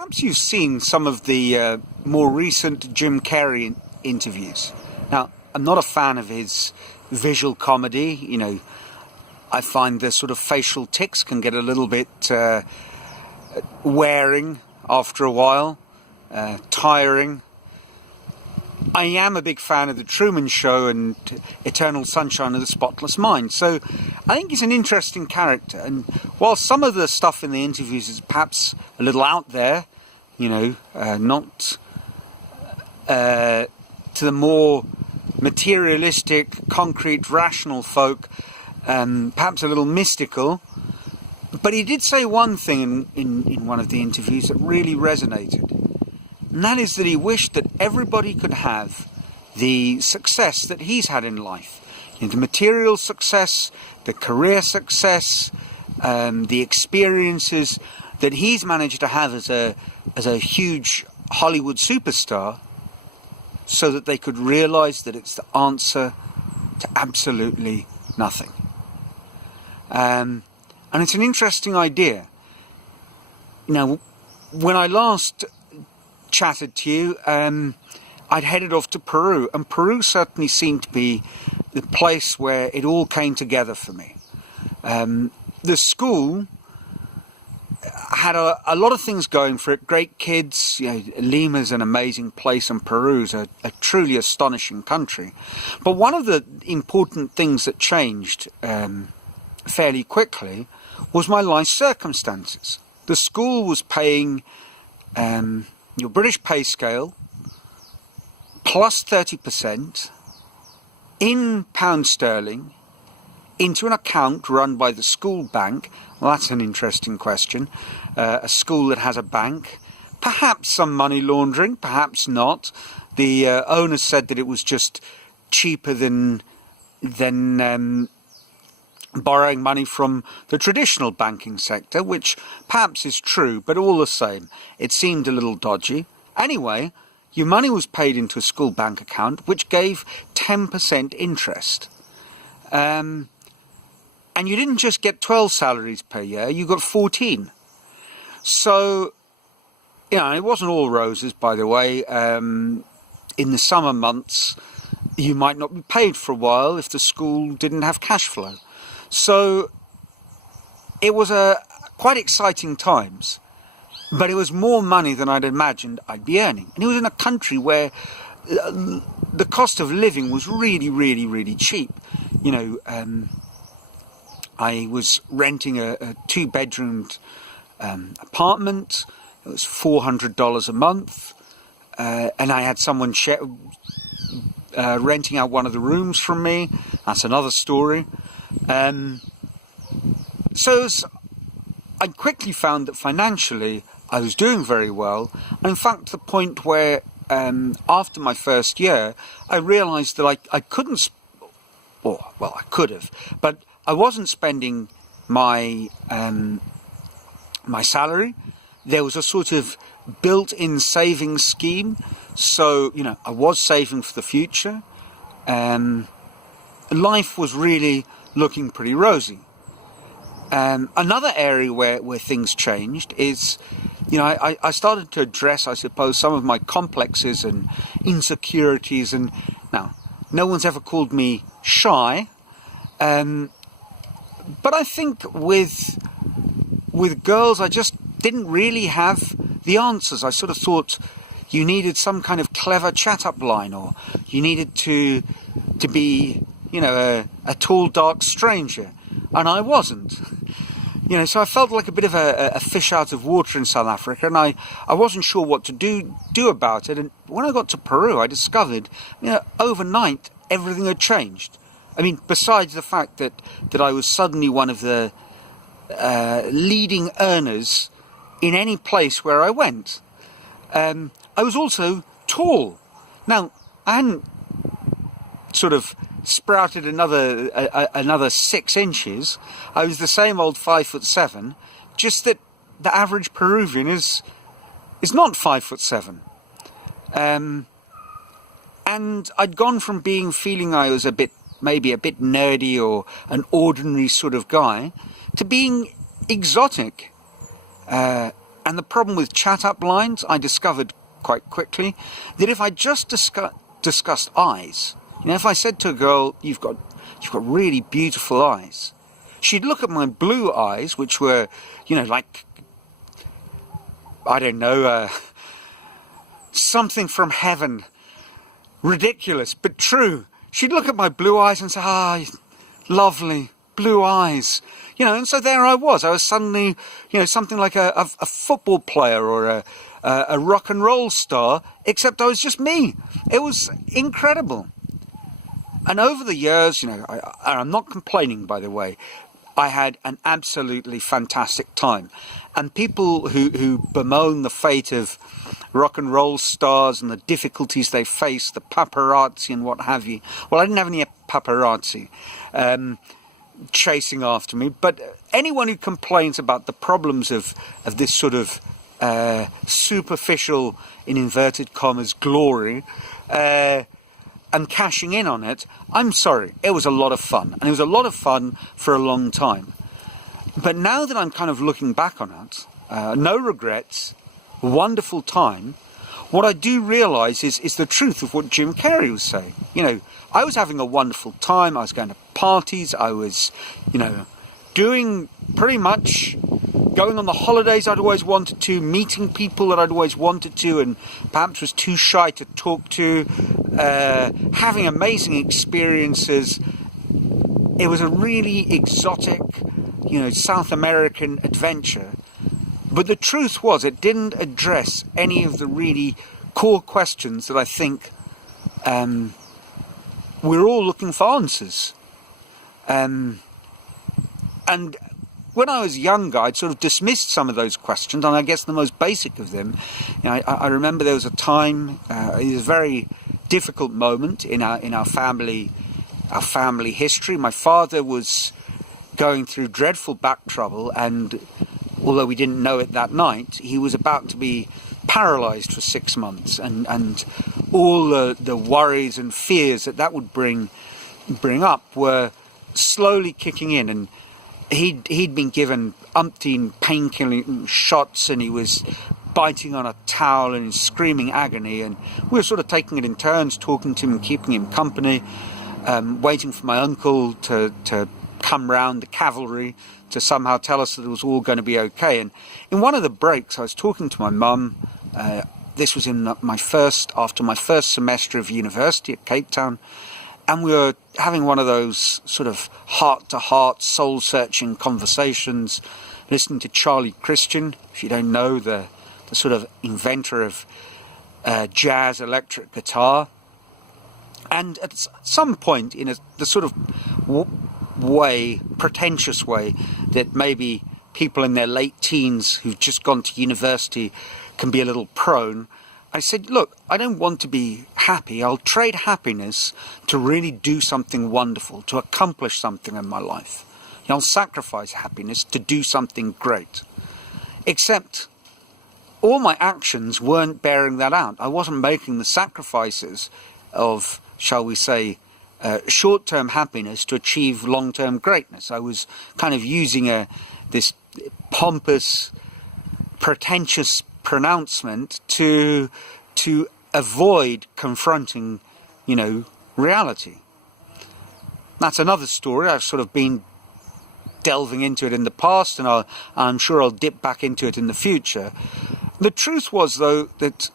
Perhaps you've seen some of the more recent Jim Carrey interviews. Now, I'm not a fan of his visual comedy. You know, I find the sort of facial tics can get a little bit wearing after a while, tiring. I am a big fan of The Truman Show and Eternal Sunshine of the Spotless Mind. So I think he's an interesting character. And while some of the stuff in the interviews is perhaps a little out there, you know, not to the more materialistic, concrete, rational folk, perhaps a little mystical. But he did say one thing in one of the interviews that really resonated. And that is that he wished that everybody could have the success that he's had in life. You know, the material success, the career success, the experiences that he's managed to have as a huge Hollywood superstar, so that they could realise that it's the answer to absolutely nothing. And it's an interesting idea. Now, when I last chatted to you, I'd headed off to Peru, and Peru certainly seemed to be the place where it all came together for me. The school had a lot of things going for it. Great kids. You know, Lima's an amazing place, and Peru's a truly astonishing country. But one of the important things that changed fairly quickly was my life circumstances. The school was paying your British pay scale plus 30% in pound sterling into an account run by the school bank. Well, that's an interesting question. A school that has a bank, perhaps some money laundering, perhaps not. The owner said that it was just cheaper than borrowing money from the traditional banking sector, which perhaps is true, but all the same, it seemed a little dodgy. Anyway, your money was paid into a school bank account, which gave 10% interest. And you didn't just get 12 salaries per year, you got 14. So, you know, it wasn't all roses, by the way. In the summer months, you might not be paid for a while if the school didn't have cash flow. So it was quite exciting times, but it was more money than I'd imagined I'd be earning. And it was in a country where the cost of living was really, really, really cheap. You know, I was renting a two-bedroomed apartment. It was $400 a month, and I had someone renting out one of the rooms from me. That's another story. So I quickly found that financially I was doing very well. And in fact, to the point where after my first year, I realised that I couldn't, well, I could have, but I wasn't spending my my salary. There was a sort of built-in savings scheme. So, you know, I was saving for the future. Life was really looking pretty rosy. Another area where things changed is, you know, I started to address, I suppose, some of my complexes and insecurities. And now, no one's ever called me shy, but I think with girls, I just didn't really have the answers. I sort of thought you needed some kind of clever chat-up line, or you needed to be, you know, a tall, dark stranger, and I wasn't. You know, so I felt like a bit of a fish out of water in South Africa, and I wasn't sure what to do about it. And when I got to Peru, I discovered, you know, overnight everything had changed. I mean, besides the fact that I was suddenly one of the leading earners in any place where I went. I was also tall. Now, I hadn't sort of sprouted another 6 inches. I was the same old 5'7", just that the average Peruvian is not 5'7". And I'd gone from feeling I was maybe a bit nerdy or an ordinary sort of guy, to being exotic. And And the problem with chat-up lines, I discovered quite quickly, that if I just discussed eyes, if I said to a girl, you've got really beautiful eyes, she'd look at my blue eyes, which were, like, I don't know, something from heaven, ridiculous, but true. She'd look at my blue eyes and say, lovely, blue eyes. And so there I was suddenly, something like a football player or a rock and roll star, except I was just me. It was incredible. And over the years, I'm not complaining, by the way, I had an absolutely fantastic time. And people who bemoan the fate of rock and roll stars and the difficulties they face, the paparazzi and what have you. Well, I didn't have any paparazzi chasing after me, but anyone who complains about the problems of this sort of superficial, in inverted commas, glory, and cashing in on it, I'm sorry, it was a lot of fun. And it was a lot of fun for a long time. But now that I'm kind of looking back on it, no regrets, wonderful time, what I do realise is the truth of what Jim Carrey was saying. I was having a wonderful time, I was going to parties, I was, doing pretty much, going on the holidays I'd always wanted to, meeting people that I'd always wanted to and perhaps was too shy to talk to, having amazing experiences. It was a really exotic, South American adventure. But the truth was, it didn't address any of the really core questions that I think we're all looking for answers. And when I was younger, I'd sort of dismissed some of those questions, and I guess the most basic of them, I remember there was a time, it was a very difficult moment in our family history. My father was going through dreadful back trouble, and although we didn't know it that night, he was about to be paralysed for 6 months, and all the worries and fears that would bring up were slowly kicking in. And he'd been given umpteen painkilling shots, and he was biting on a towel and in screaming agony, and we were sort of taking it in turns, talking to him and keeping him company, waiting for my uncle to come round, the cavalry, to somehow tell us that it was all going to be okay. And in one of the breaks, I was talking to my mum. This was after my first semester of university at Cape Town, and we were having one of those sort of heart-to-heart, soul-searching conversations, listening to Charlie Christian, if you don't know, the sort of inventor of jazz electric guitar. And at some point, in the sort of pretentious way that maybe people in their late teens who've just gone to university can be a little prone, I said, look, I don't want to be happy. I'll trade happiness to really do something wonderful, to accomplish something in my life. I'll sacrifice happiness to do something great. Except all my actions weren't bearing that out. I wasn't making the sacrifices of, shall we say, short-term happiness to achieve long-term greatness. I was kind of using this pompous, pretentious pronouncement to avoid confronting, reality. That's another story. I've sort of been delving into it in the past, and I'm sure I'll dip back into it in the future. The truth was, though, that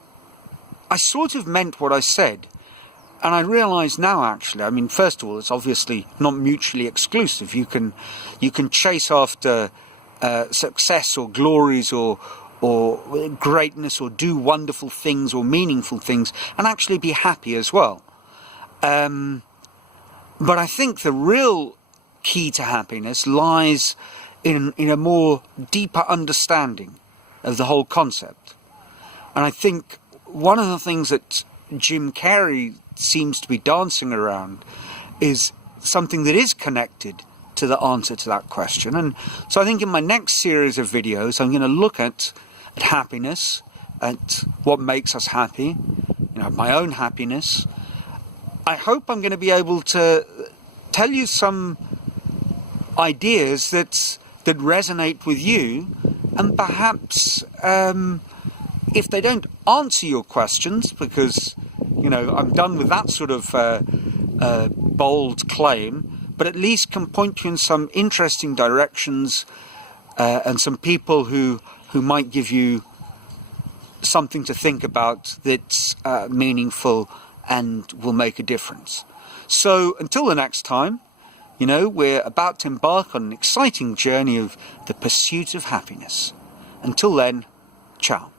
I sort of meant what I said. And I realise now, actually, first of all, it's obviously not mutually exclusive. You can chase after success or glories or greatness or do wonderful things or meaningful things and actually be happy as well. But I think the real key to happiness lies in a more deeper understanding of the whole concept. And I think one of the things that Jim Carrey seems to be dancing around is something that is connected to the answer to that question. And so I think in my next series of videos, I'm going to look at happiness, at what makes us happy, my own happiness. I hope I'm going to be able to tell you some ideas that resonate with you and perhaps if they don't answer your questions, because, you know, I'm done with that sort of bold claim, but at least can point you in some interesting directions and some people who might give you something to think about that's meaningful and will make a difference. So until the next time, you know, we're about to embark on an exciting journey of the pursuit of happiness. Until then, ciao.